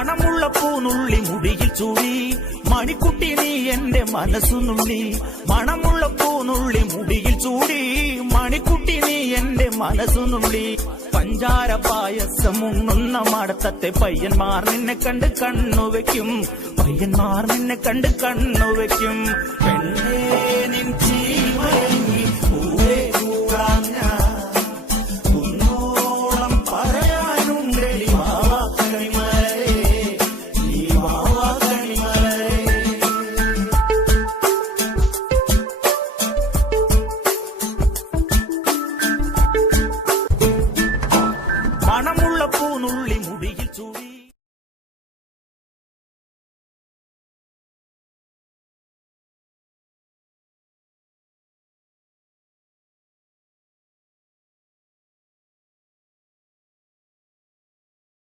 മണമുള്ള പൂനുള്ളി മുടിയിൽ ചൂടി മണിക്കുട്ടി നീ എന്റെ മനസ്സുനുള്ളി. മണമുള്ള പൂനുള്ളി മുടിയിൽ ചൂടി മണിക്കുട്ടി നീ എന്റെ മനസ്സുനുള്ളി. പഞ്ചാര പായസം ഉണ്ണുന്ന മടത്തത്തെ പയ്യന്മാർ നിന്നെ കണ്ട് കണ്ണുവെക്കും. പയ്യന്മാർ നിന്നെ കണ്ട് കണ്ണുവെക്കും. പെണ്ണേ നിൻ